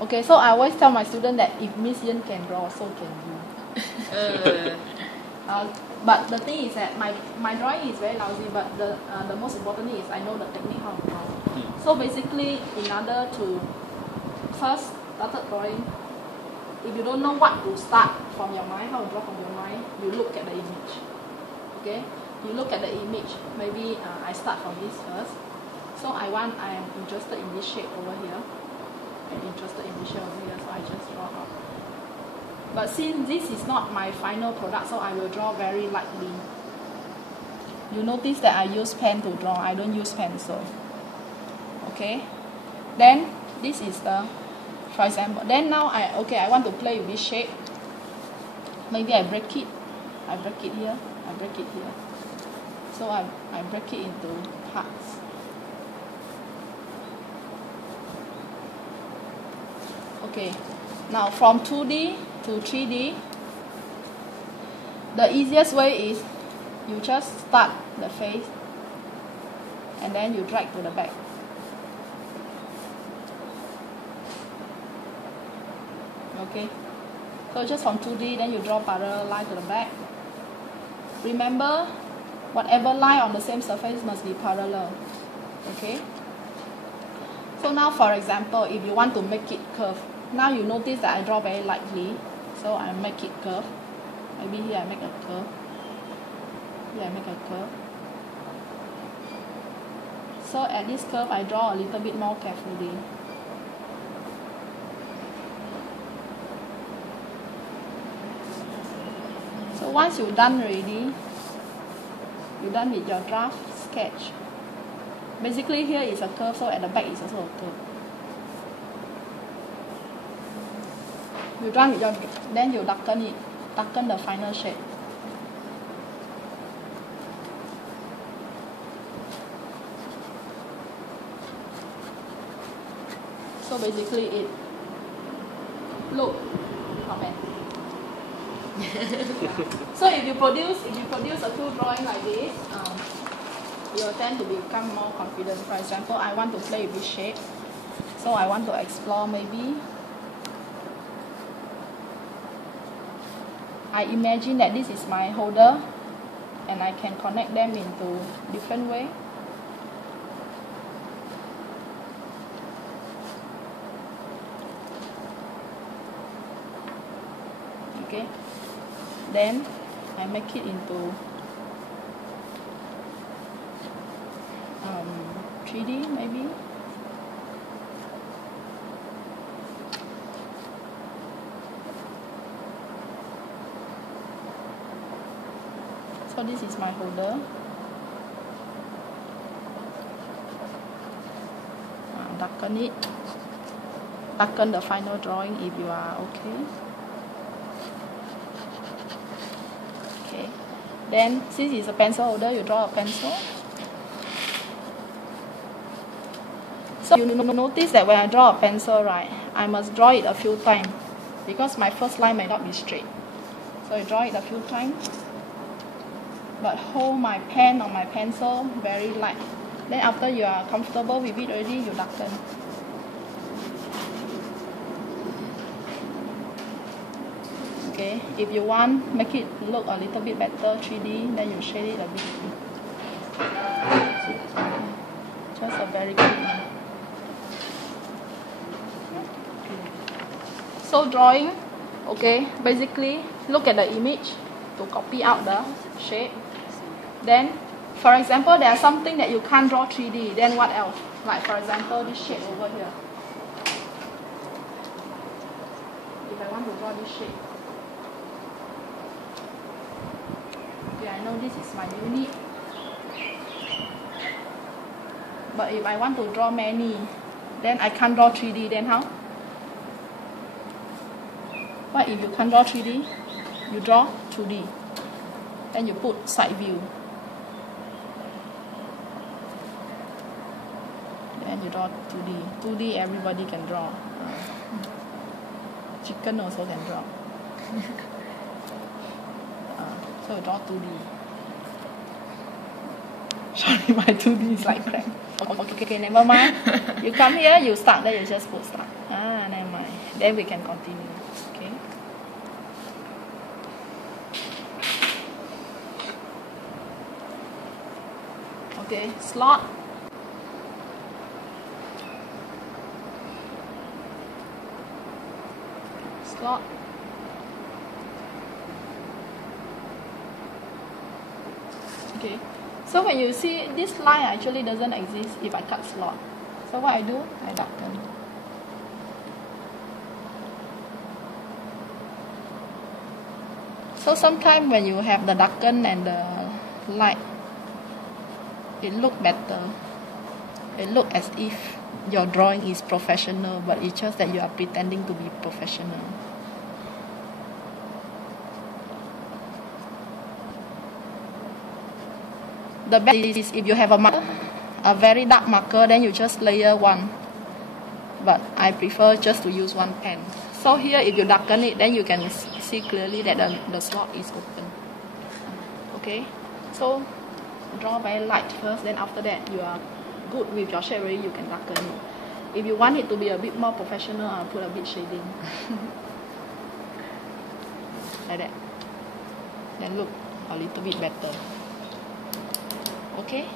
Okay, so I always tell my student that if Miss Yen can draw, so can you. But the thing is that my drawing is very lousy, but the most important thing is I know the technique how to draw. So basically, in order to first started drawing, if you don't know what to start from your mind, how to draw from your mind, you look at the image. Okay, you look at the image. Maybe I start from this first. So I am interested in this shape over here. I'm interested in this shape over here, so I just draw out. But since this is not my final product, so I will draw very lightly. You notice that I use pen to draw, I don't use pencil. Okay? Then, this is the, for example, then now I want to play with this shape. Maybe I break it. I break it here, I break it here. So I break it into parts. Okay, now from 2D to 3D, the easiest way is you just start the face and then you drag to the back. Okay, so just from 2D, then you draw parallel line to the back. Remember, whatever line on the same surface must be parallel. Okay, so now for example, if you want to make it curve, now you notice that I draw very lightly, so I make it curve. Maybe here I make a curve, here I make a curve. So at this curve I draw a little bit more carefully. So once you're done already, you're done with your draft sketch. Basically here is a curve, so at the back is also a curve. You done with your, then you darken it, darken the final shape. So basically it look not bad. So if you produce a two drawing like this, you will tend to become more confident. For example, I want to play with this shape, so I want to explore maybe. I imagine that this is my holder and I can connect them into different way. Okay, then I make it into 3D maybe. So this is my holder. Darken it. Darken the final drawing if you are okay. Okay. Then since it's a pencil holder, you draw a pencil. So you notice that when I draw a pencil, right, I must draw it a few times because my first line may not be straight. So I draw it a few times. But hold my pen or my pencil very light. Then after you are comfortable with it already, you darken. Okay, if you want make it look a little bit better 3D, then you shade it a bit. Just a very quick one. So drawing, okay, basically look at the image to copy out the shape. Then, for example, there's something that you can't draw 3D, then what else? Like for example, this shape over here. If I want to draw this shape. Okay, I know this is my unit. But if I want to draw many, then I can't draw 3D, then how? What if you can't draw 3D? You draw 2D. Then you put side view. Then you draw 2D. 2D everybody can draw. Chicken also can draw. So you draw 2D. Sorry, my 2D is like crap. Okay, never mind. You come here, you start, then you just put start. Never mind. Then we can continue. Okay. Okay, slot. Slot. Okay. So when you see this line actually doesn't exist if I cut slot. So what I do, I darken. So sometimes when you have the darken and the light, it look better. It look as if your drawing is professional, but it's just that you are pretending to be professional. The best is if you have a marker, a very dark marker, then you just layer one. But I prefer just to use one pen. So here, if you darken it, then you can see clearly that the slot is open. Okay, so draw very light first, then after that you are good with your shape already, you can darken it. If you want it to be a bit more professional, I'll put a bit shading. Like that. Then look a little bit better. Okay.